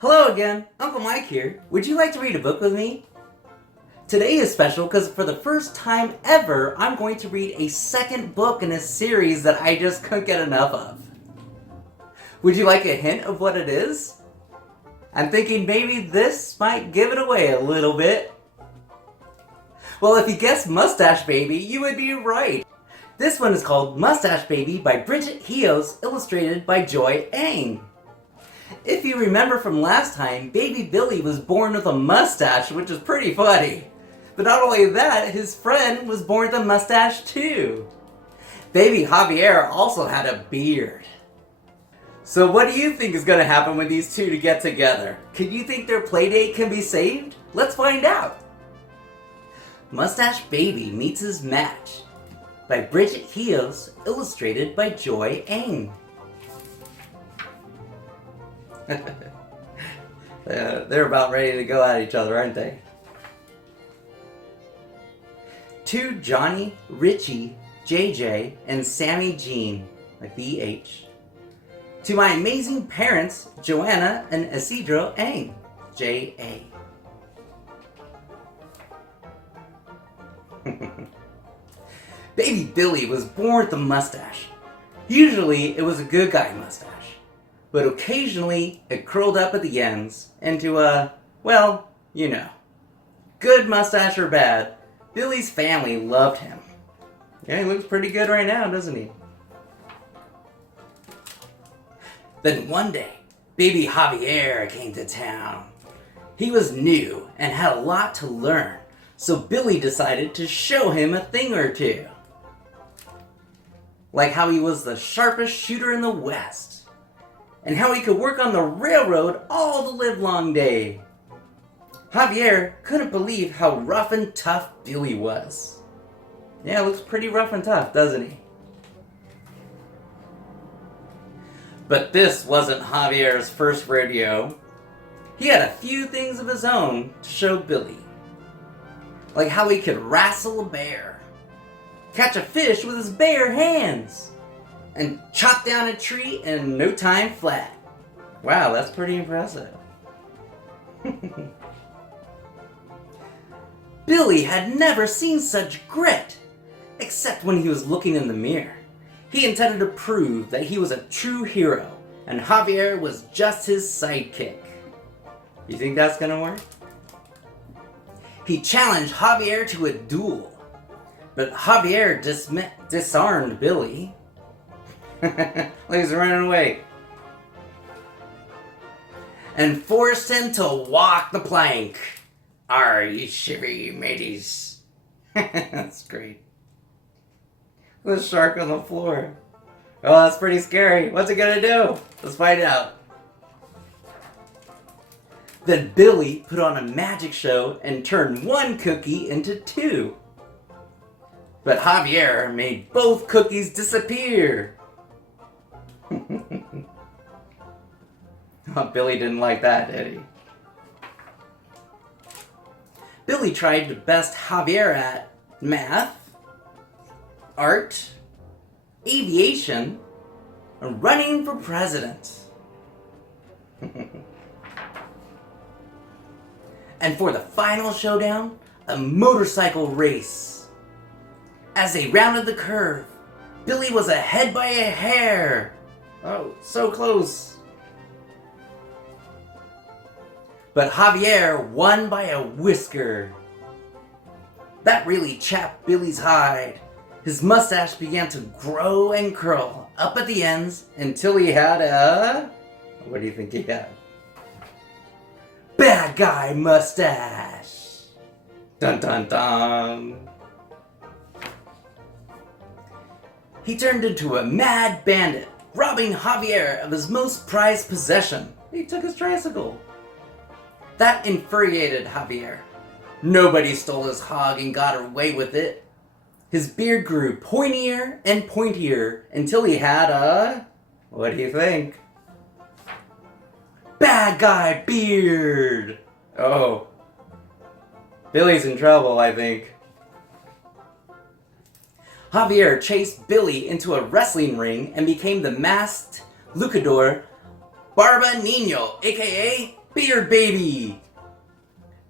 Hello again, Uncle Mike here. Would you like to read a book with me? Today is special because for the first time ever, I'm going to read a second book in a series that I just couldn't get enough of. Would you like a hint of what it is? I'm thinking maybe this might give it away a little bit. Well, if you guessed Mustache Baby, you would be right. This one is called Mustache Baby by Bridget Heos, illustrated by Joy Ang. If you remember from last time, baby Billy was born with a mustache, which is pretty funny. But not only that, his friend was born with a mustache too. Baby Javier also had a beard. So what do you think is going to happen when these two to get together? Can you think their playdate can be saved? Let's find out. Mustache Baby Meets His Match by Bridget Heos, illustrated by Joy Ang. They're about ready to go at each other, aren't they? To Johnny, Richie, JJ, and Sammy Jean, like BH. To my amazing parents, Joanna and Isidro Ang, JA. Baby Billy was born with a mustache. Usually it was a good guy mustache, but occasionally it curled up at the ends into a, well, you know. Good mustache or bad, Billy's family loved him. Yeah, he looks pretty good right now, doesn't he? Then one day, baby Javier came to town. He was new and had a lot to learn, so Billy decided to show him a thing or two. Like how he was the sharpest shooter in the West, and how he could work on the railroad all the livelong day. Javier couldn't believe how rough and tough Billy was. Yeah, looks pretty rough and tough, doesn't he? But this wasn't Javier's first rodeo. He had a few things of his own to show Billy. Like how he could wrestle a bear, catch a fish with his bare hands, and chop down a tree in no time flat. Wow, that's pretty impressive. Billy had never seen such grit, except when he was looking in the mirror. He intended to prove that he was a true hero, and Javier was just his sidekick. You think that's gonna work? He challenged Javier to a duel, but Javier disarmed Billy. He's running away. And forced him to walk the plank. Are you shivery, mateys? That's great. The shark on the floor. Oh, that's pretty scary. What's it gonna do? Let's find out. Then Billy put on a magic show and turned one cookie into two. But Javier made both cookies disappear. Oh, Billy didn't like that, did he? Billy tried to best Javier at math, art, aviation, and running for president. And for the final showdown, a motorcycle race. As they rounded the curve, Billy was ahead by a hair. Oh, so close. But Javier won by a whisker. That really chapped Billy's hide. His mustache began to grow and curl up at the ends until he had a... What do you think he had? Bad guy mustache! Dun dun dun! He turned into a mad bandit, robbing Javier of his most prized possession. He took his tricycle. That infuriated Javier. Nobody stole his hog and got away with it. His beard grew pointier and pointier until he had a... What do you think? Bad guy beard! Oh. Billy's in trouble, I think. Javier chased Billy into a wrestling ring and became the masked luchador Barba Nino, aka Beard Baby.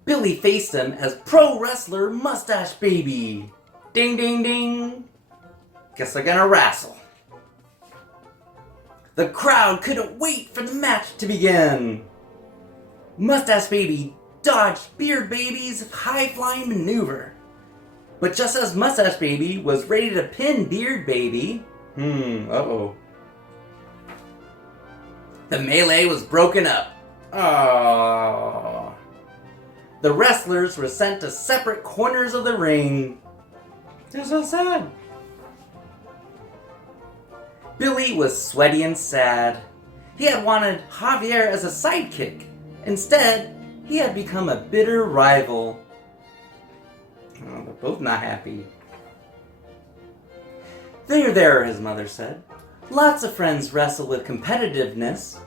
Billy faced him as pro wrestler Mustache Baby. Ding ding ding. Guess they're gonna wrestle. The crowd couldn't wait for the match to begin. Mustache Baby dodged Beard Baby's high-flying maneuver. But just as Mustache Baby was ready to pin Beard Baby, uh-oh. The melee was broken up. Aww. The wrestlers were sent to separate corners of the ring. They're so sad. Billy was sweaty and sad. He had wanted Javier as a sidekick. Instead, he had become a bitter rival. Oh, they're both not happy. There, his mother said. Lots of friends wrestle with competitiveness,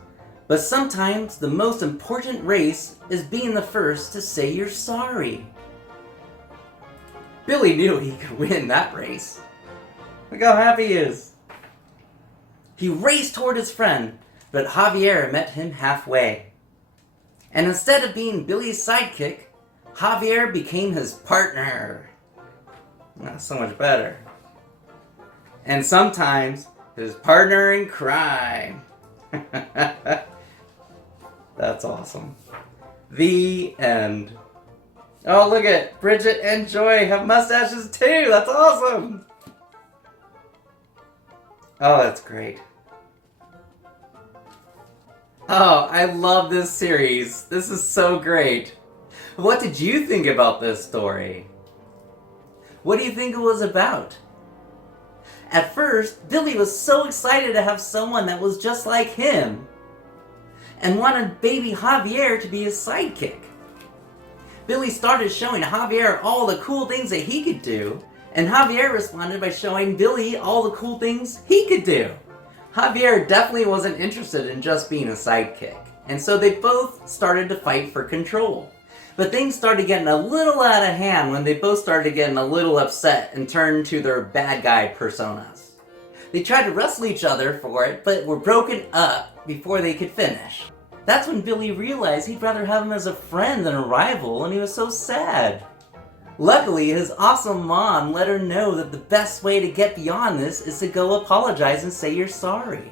but sometimes the most important race is being the first to say you're sorry. Billy knew he could win that race. Look how happy he is. He raced toward his friend, but Javier met him halfway. And instead of being Billy's sidekick, Javier became his partner. That's so much better. And sometimes his partner in crime. That's awesome. The end. Oh, look at Bridget and Joy have mustaches too. That's awesome. Oh, that's great. Oh, I love this series. This is so great. What did you think about this story? What do you think it was about? At first, Billy was so excited to have someone that was just like him and wanted baby Javier to be his sidekick. Billy started showing Javier all the cool things that he could do, and Javier responded by showing Billy all the cool things he could do. Javier definitely wasn't interested in just being a sidekick, and so they both started to fight for control. But things started getting a little out of hand when they both started getting a little upset and turned to their bad guy personas. They tried to wrestle each other for it, but were broken up before they could finish. That's when Billy realized he'd rather have him as a friend than a rival, and he was so sad. Luckily, his awesome mom let her know that the best way to get beyond this is to go apologize and say you're sorry.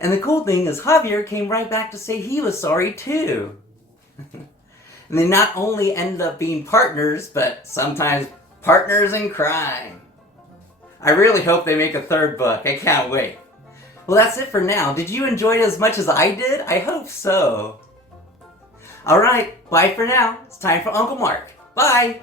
And the cool thing is Javier came right back to say he was sorry too. And they not only ended up being partners, but sometimes partners in crime. I really hope they make a third book. I can't wait. Well, that's it for now. Did you enjoy it as much as I did? I hope so. Alright, bye for now. It's time for Uncle Mark. Bye!